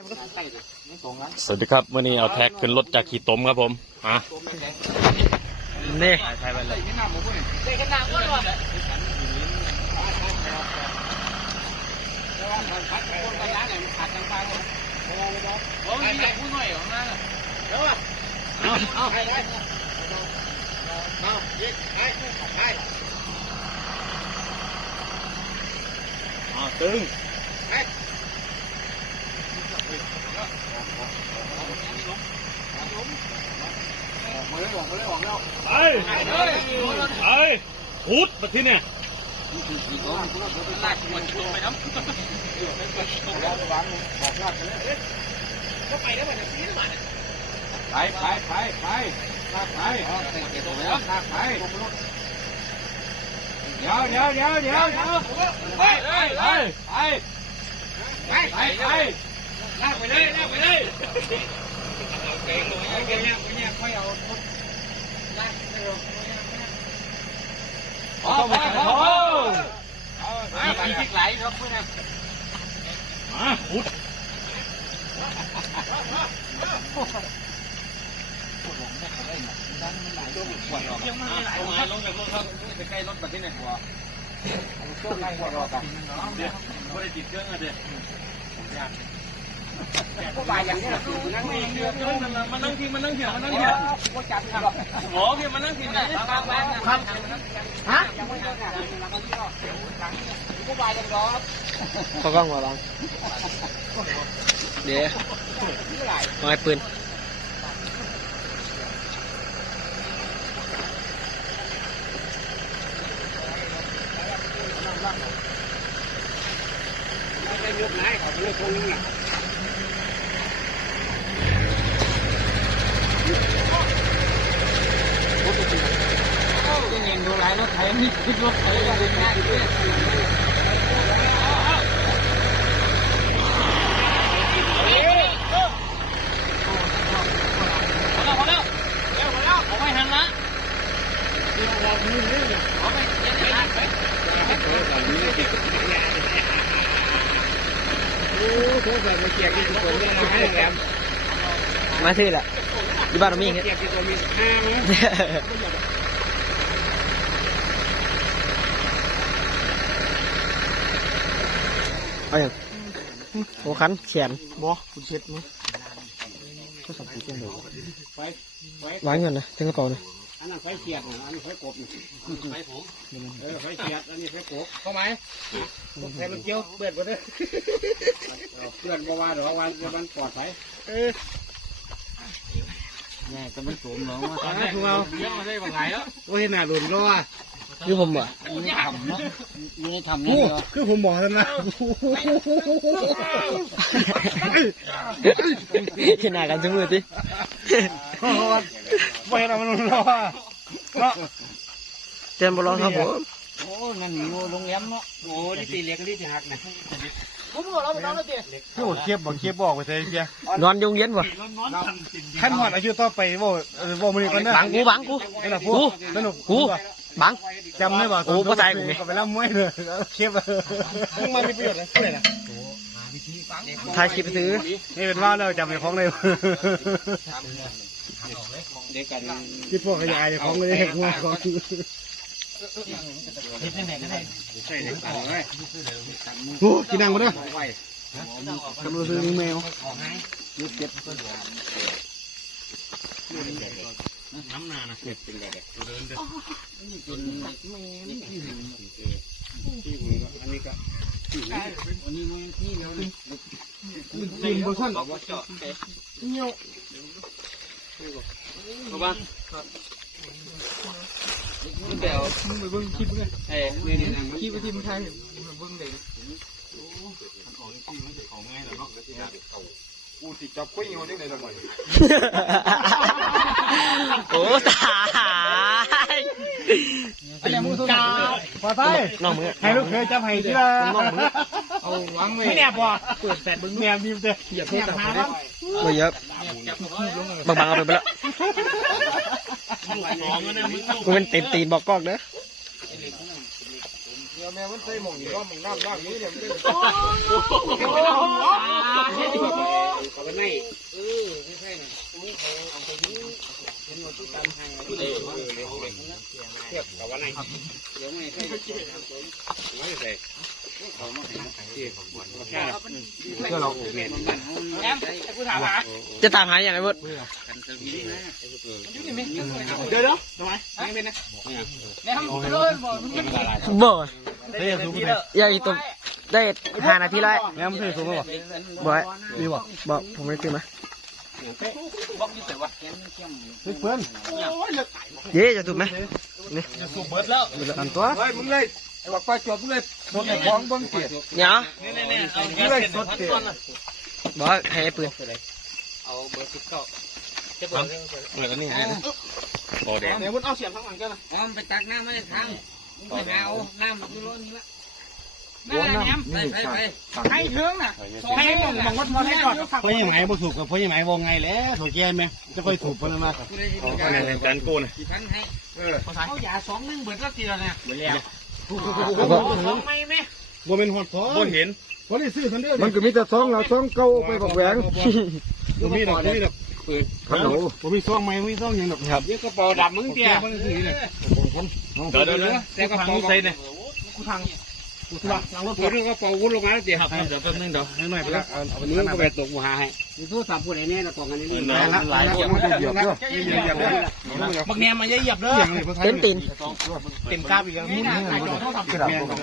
สวัสดีครับวันนี้เอาแท็กขึ้นรถจากขีตมครับผมอะนี่ตึง ไปไปพุดมาที่เนี่ยไปไปไปไปลากไปลากไปเดี๋ยวเดี๋ยวเดี๋ยวเดี๋ยวเดี๋ยวไปไปไปไปไปไปไป ลากไปเลยลากไปเลยเก่งเลยเก่งเนี่ยเนี่ยค่อยเอาลากไปเลยพอพอพอเอาอีกไหลครับเพื่อนมาพุดยังไม่ไหลลงมาลงจากรถครับจะใกล้รถแบบนี้เนี่ยหัวช่วงไล่หัวรอกันเดี๋ยวไม่ได้ติดเครื่องอะเดี๋ยวก็ ไปอย่างนี้แหละนั่งไม่เรือมานั่งทีมานั่งเถียงมานั่งเถียงก็จับครับโอ้พี่มานั่งทีไหนครับครับฮะเขากล้องมาบ้างเดี๋ยวไม้ปืนเย็นดูไรรถไถนี่คิดรถไถก็เป็นงายด้วยมาทื่อละ อยู่บ้านเรามีอย่างเงี้ยเอาอย่างโอ้คันแขนบอคุณเช็ดมั้ยก็สับปุ๊บยังไงไปไปวางเงินนะถึงกระเป๋านะอันนั้นไฟเสียดอันนี้ไฟกบไฟผมเออไฟเสียดอันนี้ไฟกบเข้าไหมแทนมันเจียวเปื่อนไปด้วยเปื่อนบ่ว่าเดี๋ยววันมันปลอดภัย แม่จะมันสวมหรอวะตอนนี้คุณเอาเลี้ยงมาได้บางไงแล้วโอ้ยหน้าหลุนก็ว่าคือผมบ่อยู่ในถ้ำเนาะอยู่ในถ้ำนี่เหรอคือผมบอกแล้วนะขนาดกันจังมือสิไปเรามันรอเนาะเตรียมบอลลอนครับผมโอ้นั่นอยู่โรงแรมเนาะโอ้นี่ตีเล็กนี่จะหักนะ คือบอกเคียบบอกเคียบบอกไปเถอะเพียนอนยงเย็นบ่ขั้นหอดอายุต่อไปบอกบอกมันกันนะบังกูบังกูนี่แหละพวกูกสนุกกูบังจำได้ป่ะโอ้บ่ตายกูนี่ก็ไปแล้วมวยเลยเคียบมันมีประโยชน์อะไรนะถ่ายคลิปไปซื้อนี่เป็นว่าเราจำในของเลยเด็กกันที่พวกขยายของเลยหัวของ โอ้กินนังมาด้วยไว้กำลังซื้อแมวน้ำนานะอันนี้ก็อันนี้มือที่แล้วนี่กินบนขั้นบอกว่าเจาะเอ๊ะเอาบ้า งเดี๋ยวมึงไปเบิ่งคลิปไงเอ๊ะนี่นี่นั่งคลิปไปที่มึงถ่ายกูติดจับกุ้ยอยู่นี่ไหนทำไมโอ้ตายอะไรมึงสุดาปลอดภัยน้องมึงให้ลูกเคยจับให้ที่ละเอาวางไว้ไม่แนบบ่เปิดแปดบึงแนบบีมเด้ออย่าโทษจับมาแล้วไม่เยอะบางบางเอาไปไปแล้วร้อง กูเป็นตีนตีนบอกกองเด้อแม่มันใส่หมองนี่ก็มึงน้ำน้ำนี้เนี่ยโไม่เออไม่ใช่นะนี่เขาเอาไปยิงเป็นหมดที่ตามทางที่เลยเทียบกับว่าไหนเดี๋ยวไม่ใช่ไม่ใช่ เขามาให้ที่ของบอลแค่เพื่อเราเมียนบ้านเขาแอมกูถามหาจะตามหาอย่างไรบดกันสวีนะเดี๋ยวเดี๋ยวทำไมไม่เป็นนะเนี่ยทำเลยบอกมึงจะอะไรบ่เฮ้ยสูงเลยยายตัวได้ห้านาทีแล้วแม่ไม่ใช่สูงหรอบ่อยดีวะบอกผมไม่ขึ้นมาบอกที่แต่ว่าแกนเข้มเพื่อนเย้จะถูกไหมจะสูบเบิดแล้วอันตัวเฮ้ยมึงเลย ไอ้บอกปลาจอบมึงเลยรถไอ้ของเบิ้งเกียร์เนาะมึงเลยรถเกียร์บอกว่าให้ปืนเอาเบอร์สิบเก้าเออนี่นี่โอ้แดงเดี๋ยวมันเอาเสียบทั้งหลังกันนะอ๋อไปตักน้ำมาในทางไปหาเอาน้ำอยู่ร้อนนี่ละนั่นแหละไปไปไปให้ถึงน่ะให้มองมองวัดมองให้ก่อนเพราะยังไงบ่ถูกกับเพราะยังไงวงไงแล้วถูกแก่ไหมจะค่อยถูกคนละมาอันนี้จานกูนะกี่พันให้เขาหยาสองนึงเบิดละทีละเนี่ย บ่ไม่ไหมบ่เป็นหอดทองบ่เห็นบ่ได้ซื้อทันเด้อมันก็มีแต่ซองเราซองเก่าไปกับแหวงบ่มีดอกบ่มีดอกเปิดครับ่มีซองใหมบ่มีซองหยังดอกครับยี่กระเป๋าดำมึงเตี้ยบ่ได้ซื้อเลยเดี๋ยวเดี๋ยวเดี๋ยวแต่กระเป๋าใส่เนี่ยกูทาง กูทางหลังรถตัวนึงกระเป๋าวุ้นลงมาแล้วเตี้ยครับเดี๋ยวแป๊บนึงเดี๋ยวให้หน่อยไปละเอาเอาไปนี่นี่ก็ก็ไปไปตกมาให้ดูโทรศัพท์ผู้ใดเนี่ยนะกล่องอันนี้นี่หลายหลายคนมันจะเหยียบเนาะเหยียบเหยียบเลยบักแนมมาเยียบเด้อเหยียบเลยบ่ทันเต็มตีนเต็มกราบอีกแล้วนี่นะไอ้จอโทรศัพท์กระดาษแม่บอก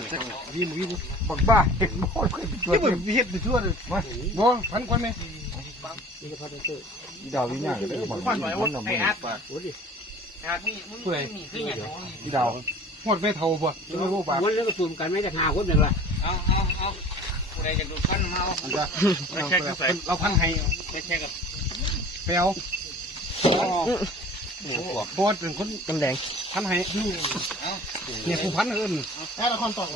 พี่มึงพี่บักบ้าเห็นบ่เคยไปช่วยที่มึงเฮ็ดไปทั่วเลยมาบ่พันคนไหมดาววิญญาณเลยมันมันมันไอ้อาร์ตอาร์ตนี่มึงมีขึ้นอย่างที่ดาว หมดไม่เท่าบ่จะไม่รู้ป่ะวันแล้วก็ซูมกันไม่จะหาคนหนึ่งละเอาเอาเอาผู้ใดจะดูพันมาเอาอันจะเราพันให้แค่กับไปเอาโคตรเป็นคนกำแดงพันให้เนี่ยผู้พันเอิ้นแค่ละคนตอก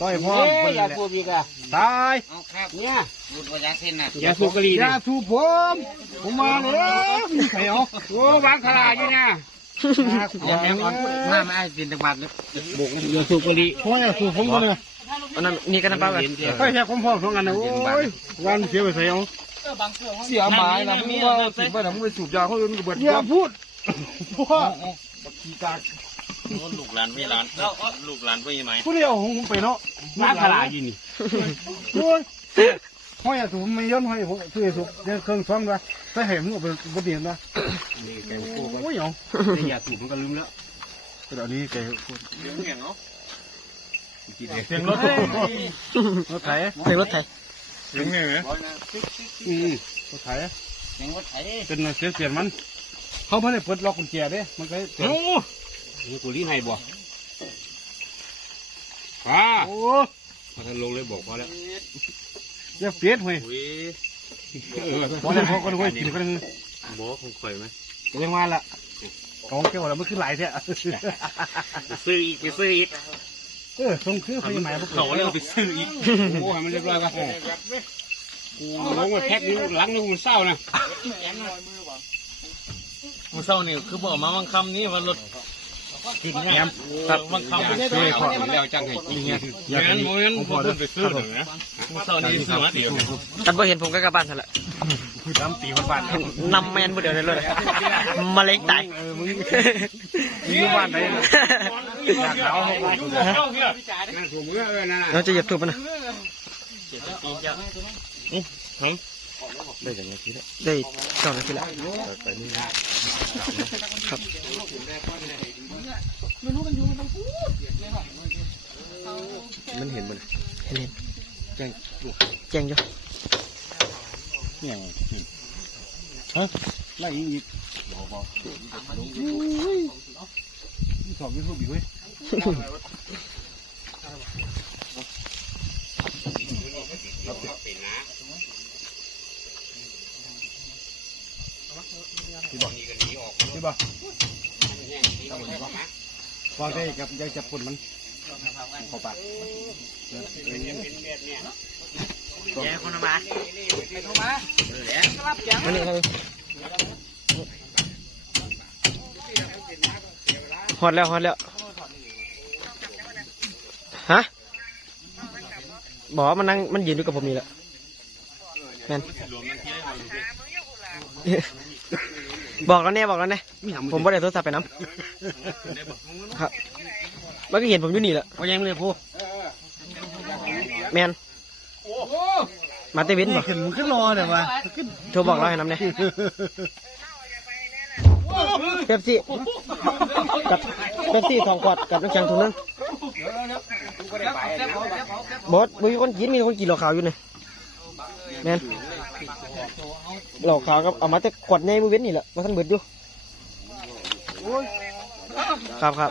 ต่อยพ่อเอ้คนอย่าแหละพูดอีกอะตายเอาครับเนี่ยรูดว่ายาเส้นน่ะอย่าสูบกะหรี่อย่าสูบผมผมมาเลยมีใครเอาโอ้บางขลาอยู่เนี่ยอ ย่าแม่งอ่อนมาไม่ให้กินตะบัดเลยบุกอย่าสูบกะหรี่พ่ออย่าสูบผมคนเลยอันนั้นนี่ก็น้ำเปล่ากันเฮ้ยแค่ผมพ่อสองอันนะโอ้ยวันเสียไปใส่เอาเสียหมายนะมึงว่าสูบไปนะมึงไปสูบยาเขาอื่นก็เบิดอย่าพูดพ่อลูกหลานไม่หลานลูกหลานไม่ไหมผู้เดียวของผมไปเนาะบางขลาอยู่นี่โอ้ยพ่ออย่าสูบไม่ย้อนให้ผมซื้อสูบเดี๋ยวเครื่องซ้อมด้วยใส่ให้ผมเอาไปบดเดียนด้วยโอ้ยเอาอย่าสูบมันก็ลืมแล้วเดี๋ยวนี้แกเสียงรถรถไถเพลงรถไทยเสียงไงไหมอืมรถไถเสียงว่าไถเป็นเสียเสียนมัน เขาไม่ได้เปิดล็อกกุญแจเด้มันก็เสียโอ้นี่กูรีให้บ่อ่าโอ้มันลงเลยบอกพอแล้ว อย่าเปลี่ยนเว้ยยพอแล้วพอกันเว้ยกินกันเลยบ่คงข่อยไหมยังมาละกองเกี่ยวแล้วมันขึ้นหลายแท้ซื้ออีกไปซื้ออีกเออทรงคือไฟไหม้พวกเขาเลยไปซื้ออีกโอ้ให้มันเรียบร้อยกันกูลงไปแพ็คนี้หลังนึงมันเศร้านะมื่อเช้านี่คือบอกมาบางคำนี้ว่ารถ กินแง่ครับบางคำช่วยขอแล้วจังให้กินเนี่ยงั้นโมงั้นผมพูดไปซื้อหนึ่งนะมื่อเช้านี้ซื้อมาเดียวกันบ่เห็นผมก็กลับบ้านซะละคือน้ำตีคนบ้านนำแมนบ่เดียวเลยเลยมะเร็งตายเออมึงอยู่บ้านไหนอยากเอาเข้าไปนั่นถูกมือเออนั่นเราจะเหยียบถูกปะนะได้สองนาทีแล้วมันเนมันเห็นเห็นแจ้งอยู่เนี่ยฮะไล่อีกสอบยูทูบอีกเว้ยที่บ่พอได้กับยายจับคนมัน เข้าปากแย่คนมาไม่โทรมาแหลมรับยังมันนี่เลยฮอดแล้วฮอดแล้ว ฮะ บอกว่ามันนั่งมันยืนอยู่กับผมนี่แหละนบอกแล้วเนี่ยบอกแล้วเนี่ยผมบ่ได้โทรศัพท์ไปน้ำครับ มันก็เห็นผมอยู่นี่แหละว่ายังไม่ได้พูดแมนมาเตวินบอกขึ้นขึ้นรอเนี่ยวะโทรบอกเราให้น้ำเนี่ยเป๊ปซี่กับเป๊ปซี่สองขวดกับน้ำแข็งถุงนึงบอสมีคนกินมีคนกินเหล้าขาวอยู่เนี่ยแมนเหล้าขาวกับเอามาแต่ขวดในมือเว้นนี่แหละมาท่านเบิดอยู่ครับครับ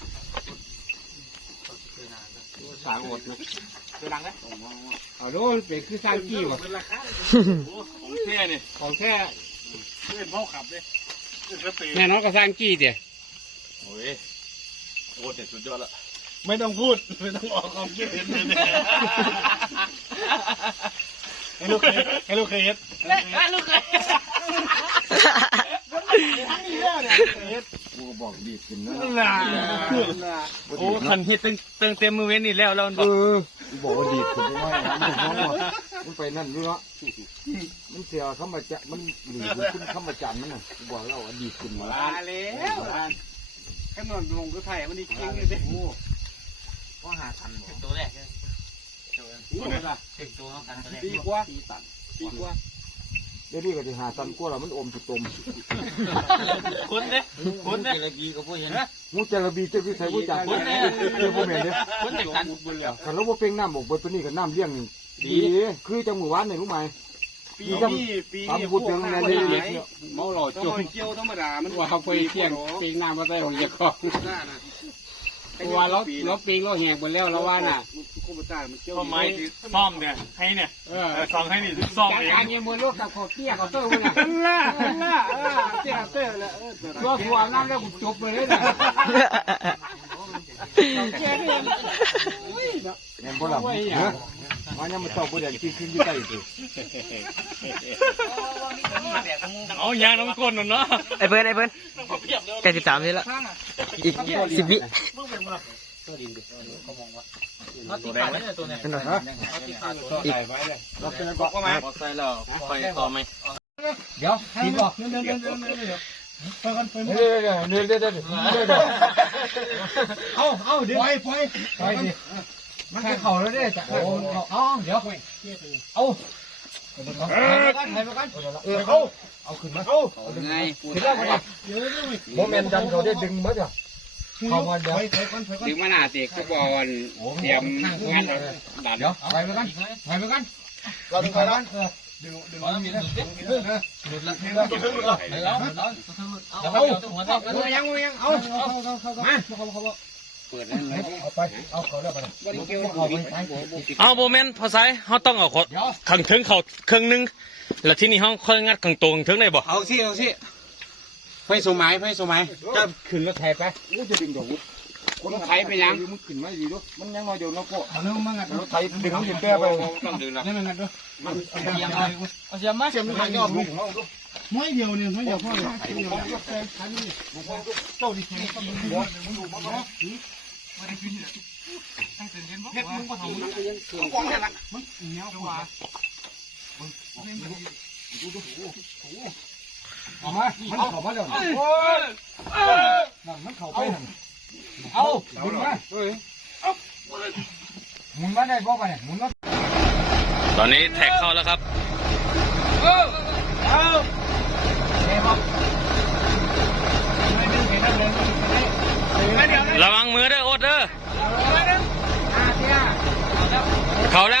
สางหมดนะคือหลังนะเอาโดนเป็นคือสร้างกี้วะของแท้นี่ของแค่เพื่อนพ่อขับเลยก็ตื่นแน่นอนก็สร้างกี้เดียโอ้ยโอ้เด็ดสุดยอดละไม่ต้องพูด ไม่ต้องออกความคิดเห็นเลยเนี่ยให้ลูกเคยให้ลูกเคยเฮ็ดลูกเคยกู ก็บอกดีกินนะน่าโอ้คันเฮ็ดตั้งตั้งเต็มมือเว้นนี่แล้วแล้วมันบเออกอกูบอกว่าดีกินไม่ว่าน้ำมันร้อนว่ะมันไปนั่นด้วยเนาะมันเสียเข้ามาจะมันหรือมันขึ้นเข้ามาจันมันน่ะกูบอกแล้วว่าดีกินมามาแล้วแค่นอนลงก็ไทยมันนี่เก่งเลยสิตัวแรกปีกว่าปีกว่า เดี๋ยวนี้ก็จะหาตันกลัวเรามันอมจุดตมคนเด้คนเด้มูเจลบีเจ้าคือใส่ผู้จัดเจ้าผู้แม่เนี่ยคนเด็กกันขันเราบ่เป็นน้ำบอกบนตัวนี้กับน้ำเลี้ยงนี่ดีคือจังหมู่บ้านเนี่ยรู้ไหมปีนี้ปีนี้พวกหาเมาหล่อจมเกี่ยวธรรมดามันว่าเขาไปเที่ยงปีหน้ามาได้ของเจ้าของว่าเราเราปีเราแหกหมดแล้วเราว่าน่ะ กูบ่ตายมันเกี่ยวก็ไม้ซ่อมเนี่ยให้เนี่ยเออเออซองให้นี่ซ่อมเองการเงินมือลูกกับขอเตี้ยเขาเตอร์มันน่ะล่าล่าเตี้ยเตอร์แล้วว่าหัวน้ำแล้วกูจบเลยนะแค่นี้แม่นบ่ล่ะเนอะมันยังมาเจ้าผู้แดงกินขึ้นอยู่ใต้สิเอายางน้ำก้นน่ะเนาะไอ้เพื่อนไอ้เพื่อนแกสิบสามทีละอีกสิบวิ นั่นหน่อยอีกเราเป็นบอกว่าบอกใส่แล้วไปต่อไหมเดี๋ยวทีบอกเดี๋ยวเดี๋ยวเดี๋ยวเดี๋ยวเดี๋ยวเดี๋ยวเดี๋ยวเดี๋ยวเดี๋ยวเดี๋ยวเดี๋ยวเอาเอาเดี๋ยวปล่อยปล่อยปล่อยดิมันจะเข่าแล้วเนี่ยจะเอาเอาเดี๋ยวเอาเออกันให้ไปกันเออเอาเอาขึ้นมาเอาไงขึ้นแล้วมาดิโมเมนต์ดันเขาได้ดึงมั้ยอะ เข้ามาเดี๋ยวถึงมาหน้าเด็กก็บอลเตรียมงานดันเดี๋ยวไปไปกันไปไปกันเราถึงไปแล้วดึงดึงมีนะหลุดละหลุดละแล้วเอาเอายังยังเอามาเปิดแล้วเอาไปเอาเขาแล้วไปบริเกลเขาไปเอาโมเมนต์พอใส่เขาต้องเอาขดขังถึงเขาเครื่องนึงแล้วที่นี่เขาค่อยงัดขังตรงถึงได้บ่เอาสิเอาสิ ไฟสมัยไฟสมัยจะขึ้นรถไถไปกูจะดึงดอกรถไถไปยังมึงขึ้นมาดีด้วยมันยังน้อยเดียวนะกูเอาเรื่องมั่งอะรถไถดึงขึ้นแก้ไปต้องดึงละนี่มันกันด้วยเอาเสียมาเสียมทางยอดลุงไม่เดียวเนี่ยไม่เดียวพ่อเลยเจ้าดิแข็งกับมึงบ่มึงดูมาบ่เฮ็ดมึงก็ทำมันก็ยังเสื่อมของอะไรมันเนี้ยกว่า เอามามันเข้ามาแล้วโอ้ยนั่นมันเข้าไปนั่นเอาดึงมาเฮ้ยหมุนมาได้บ่ไปหมุนมาตอนนี้แท็กเข้าแล้วครับระวังมือเด้อโอ๊ตเด้อเขาแล้วนี่ก็อะต้องเกียดได้หน่อยจะจับไ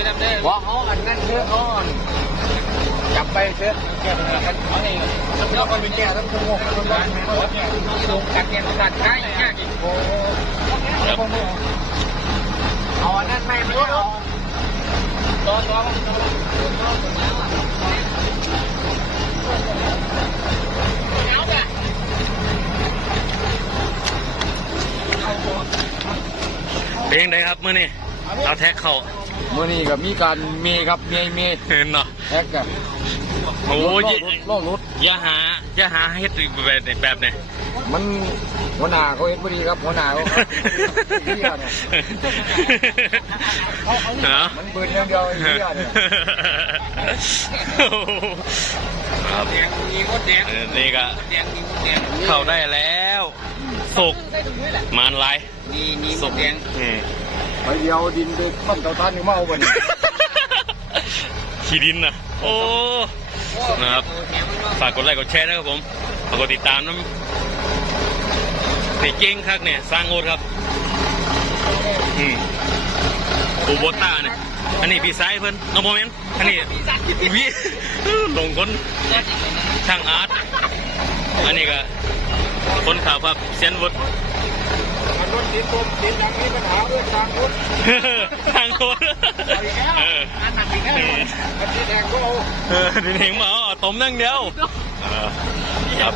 ปทำได้ว่าเขาอันนั้นเชื่อเขาอันจับไปเชื่อแก้ปัญหากันเอาเองแล้วก็ไปแก้ทั้งชั่วโมงทั้งวันลงกัดเกียร์กัดง่ายง่าย เอาอันนั้นไม่ไม่เอาตัวตัวเป็นยังไงครับมื่อนี้เอาแท็กเขาเมื่อนี้ก็มีการเมครับเมเมเห็นเนาะแท็กกับโอ้ยล่อรถอย่าหาอย่าหาเฮ็ดแบบนี้แบบนี้มัน หัวหน้าเขาเห็นพอดีครับหัวหน้าเขาเฮียเนี่ยเนาะมันเบิร์นอย่างเดียวไอ้เฮียเนี่ยครับแดงมีมดแดงเออนี่ก็แดงมีมดแดงเข้าได้แล้วสุกมานลายมีมีมสุกดแดงอืมไปเดียวดินไปต้นเตาท่านนี่มาเอาบ่นี่ขี้ดินนะโอ้นะครับฝากกดไลค์กดแชร์นะครับผมฝากกดติดตามน้ำ นี่เก่งคักเนี่ยสร้างโอดครับอืมปูโบต้าเนี่ยอันนี้พี่ซ้ายเพิ่นน้องโมเมนต์อันนี้วิหลงคนช่างอาร์ตอันนี้ก็คนข่าวครับเซียนวุฒมันรถติดลมติดอย่างนี้ปัญหาเรื่องทางรถทางโคตรเอออันหนักอีกแล้วมันติดแดงก็เอาเออดินเหงมาเอาต้มนั่งเดียวเออครับ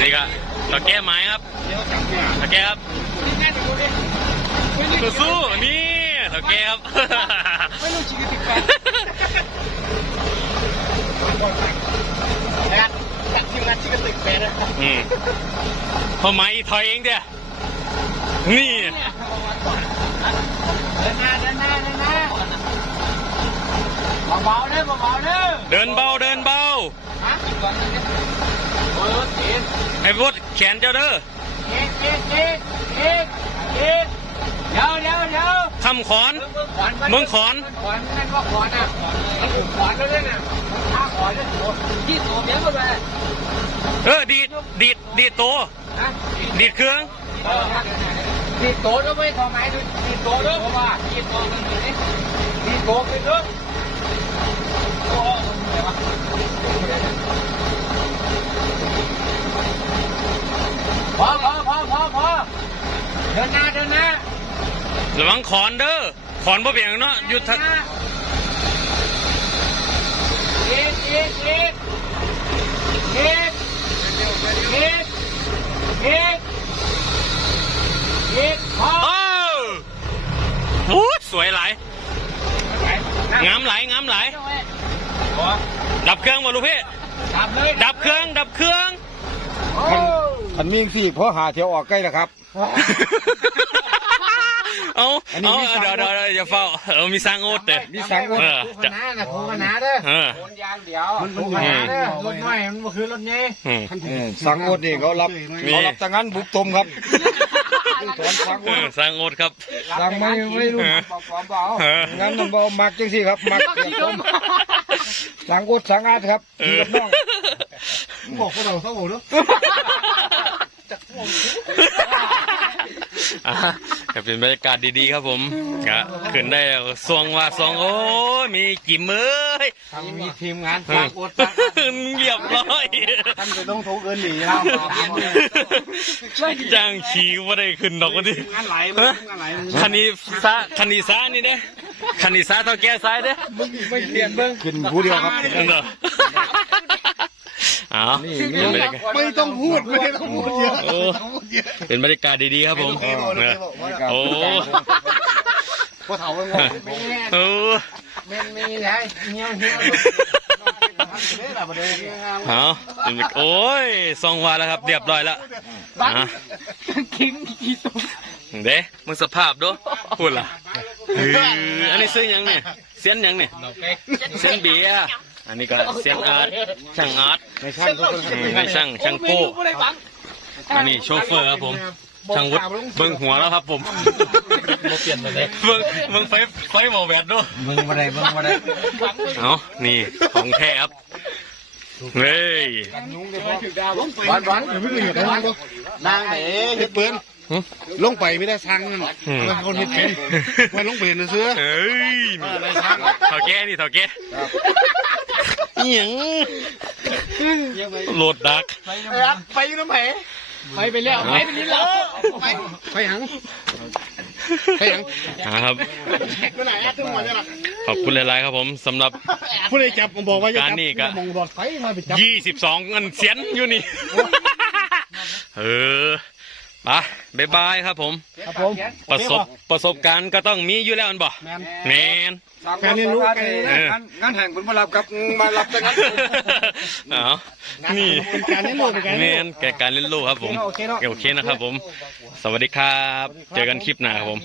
นี่ก็เราแก้ไม้ครับเราแก้ครับสู้ๆนี่เราแก้ครับไม่รู้ชีวิตติดกันจับทีมงานที่กระติกแปรนะอืมพอไม้ถอยเองเดียนี่เดินหน้าเดินหน้าเดินหน้าเบาๆเด้อเบาๆเด้อเดินเบาเดินเบา ฮะอีกก่อนนึงโอ้ยเอ็นให้พวดแขนเจ้าเด้อเอ็นเอ็นเอ็นเอ็นเอ็นเดี๋ยวเดี๋ยวเดี๋ยวคำขอนเมืองขอนเมืองขอนขอนนั่นว่าขอนอะไอ้ถูกขอนแล้วเนี่ยนะถ้าขอนเนี่ยโอ้ที่ตัวเนี้ยก็ไปเออดีดดีดดีดโตดีดเครื่องเออที่โตก็ไม่ทอไม้ดูที่โตด้วยเพราะว่าที่โตมันอยู่นี่ที่โตไปด้วยโอ้อะ พอพอพอพอพอเดินหน้าเดินหน้าระวังขอนเด้อขอนบ่เปลี่ยนเนาะอยู่ทางเอ็ดเอ็ดเอ็ดเอ็ดเอ็ดเอ็ดเอ็ดพอโอ้โหสวยหลายงามหลายงามหลายดับเครื่องบ่ลูกพี่ดับเลยดับเครื่องดับเครื่อง ขันมีสี่เพราะหาเที่ยวออกใกล้แล้วครับ เอาอันนี้เอามีสังเดี๋ยวเดี๋ยวเดี๋ยวอย่าเฝ้าเอามีสร้างโอ๊ตเด้มีสังโอ๊ตเออคจะณะนะครูคณะเด้อเออโอนยางเดียวมันมันคณะเด้อรถน้อยมันบ่คือรถใหญ่อืม เออสังโอ๊ตนี่เขารับมีเขารับทางนั้นบุกตมครับถอนสังเอโอ๊อตสร้างโอ๊ตครับสังไม่ไม่รู้เออเบาเอองั้นมันเบามักจังสิครับมักเสียผมสังโอ๊ตสังอาดครับเอพี่อกับน้องบอกเขาเราเขาบอกเนาะ อะก็เป็นบรรยากาศดีๆครับผมก็ขึ้นได้แล้วสวงว่าสวงโอ้ยมีจิ๋มเอ้ยมีทีมงานเออเรียบร้อย ท่านจะต้องโทรเกินหนีเราจ้างขี่ก็ไม่ได้ขึ้นดอกกันดิงานไหลมันงานไหลมันคันนี้ซาคันนี้ซานี่เด้คันนี้ซาเท่าแก่ซ้ายเด้ไม่เปลี่ยนเบิ้งขึ้นผู้เดียวครับนั่นเหรอ เอานี่เป็นบรรยากาศไม่ต้องพูดไม่ต้องพูดเยอะโอ้เป็นบรรยากาศดีๆครับผมเออโอ้พอเถามันงงโอ้เมนมีไรเงี้ยวเงี้ยวเอาเป็นบรรยากาศโอ้ยซองวาแล้วครับ เรียบร้อยแล้วอะคิงกี่ตัวเด้มึงสภาพดูพูดล่ะเอออันนี้ซื้อหยังเนี่ยเสียนหยังเนี่ยเสียนเบียร์ อันนี้ก็เสียนอาร์ตช่างอาร์ตไม่ใช่ทุกคนอืมไม่ช่างช่างโก้อันนี้โชเฟอร์ครับผมช่างวุฒิเบิ้งหัวแล้วครับผมเปลี่ยนไปเลยเบิ้งเบิ้งไฟไฟหมอแบดด้วยมึงมาได้มึงมาได้เอานี่ของแท้ครับเฮ้ยวันวันไม่ได้เหตุการณ์นางไหนเฮ็ดปืนหึ ลงไปไม่ได้ทางนั่นอืมมันคนเห็ดเป็นมันลงไปเห็นเสื้อเอ้ยนี่เท่าแก่นี่เท่าแก่อิหยังโหลดดักไปอยู่น้ำแผลไปไปแล้วไปไปลิ้นเราไปไปหังไปหังอ่าครับไปไหนอะตึ้งหมดเลยล่ะขอบคุณหลาย ๆ ครับผมสำหรับผู้ใดจับผมบอกว่าจะการจับนี่ก็มองรอดไฟมาไปจับยี่สิบสองเงินเสียนอยู่นี่เออ ไปบายบายครับผม ครับผมประสบประสบการณ์ก็ต้องมีอยู่แล้วอันบ่แมนแมนการเรียนรู้การเรียนรู้เอองานงานแห่งผมมารับครับมารับแต่งานเอานี่เป็นการเรียนรู้เป็นการแมเรียนรู้นแก่การเล่นลูกครับผมโอเคเนาะโอเคนะครับผม สวัสดีครับ เจอกันคลิปหน้าครับผม